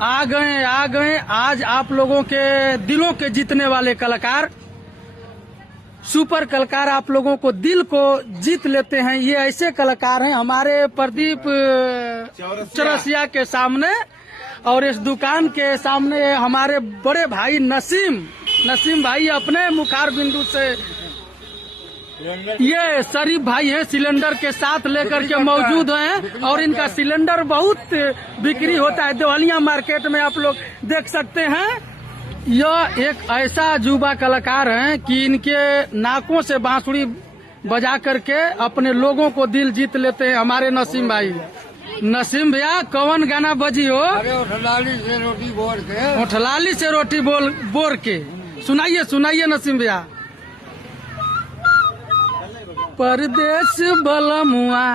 आ गए आज आप लोगों के दिलों के जीतने वाले कलाकार, सुपर कलाकार, आप लोगों को दिल को जीत लेते हैं। ये ऐसे कलाकार हैं हमारे प्रदीप चौरसिया के सामने, और इस दुकान के सामने हमारे बड़े भाई नसीम भाई अपने मुखार बिंदु से, ये शरीफ भाई हैं, सिलेंडर के साथ लेकर के मौजूद हैं, और इनका सिलेंडर बहुत बिक्री होता है देवलिया मार्केट में, आप लोग देख सकते हैं। यह एक ऐसा युवा कलाकार हैं कि इनके नाकों से बांसुरी बजा करके अपने लोगों को दिल जीत लेते हैं हमारे नसीम भाई। नसीम भैया, कौन गाना बजी हो? अरे उठलाली से रोटी बोर के, उठलाली से रोटी बोर के, सुनाइए नसीम भैया। परदेश बलमुआ